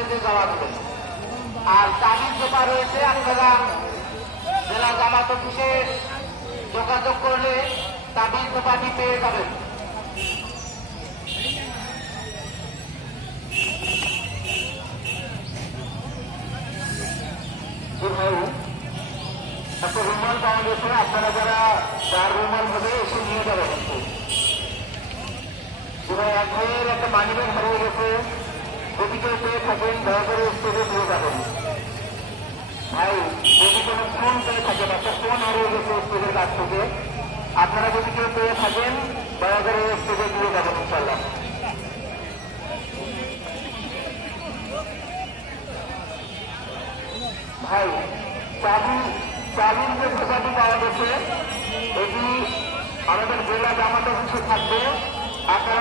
স্টেজে যাওয়া দেবেন। আর চাবির জোপা রয়েছে, আপনারা জেলা জামাত অফিসে যোগাযোগ করলে চাবির জোপাটি পেয়ে যাবেন। একটা রুমাল পাওয়া গেছে, আপনারা যারা যার রুমাল হবে এসে নিয়ে যাবেন। এক ভাইয়ের একটা মানিব্যাগ হারিয়ে গেছে, যদি কেউ পেয়ে থাকেন দয়া করে স্টেজে নিয়ে যাবেন। ভাই যদি কোনো ফোন পেয়ে থাকেন, একটা ফোন হারিয়ে গেছে স্টেজের কাছ থেকে, আপনারা যদি কেউ পেয়ে থাকেন দয়া করে স্টেজে নিয়ে যাবেন ইনশাল্লাহ। ভাই চাবির যে খোঁজাটি পাওয়া গেছে এটি আমাদের জেলা জামাত অফিসে থাকবে, আপনারা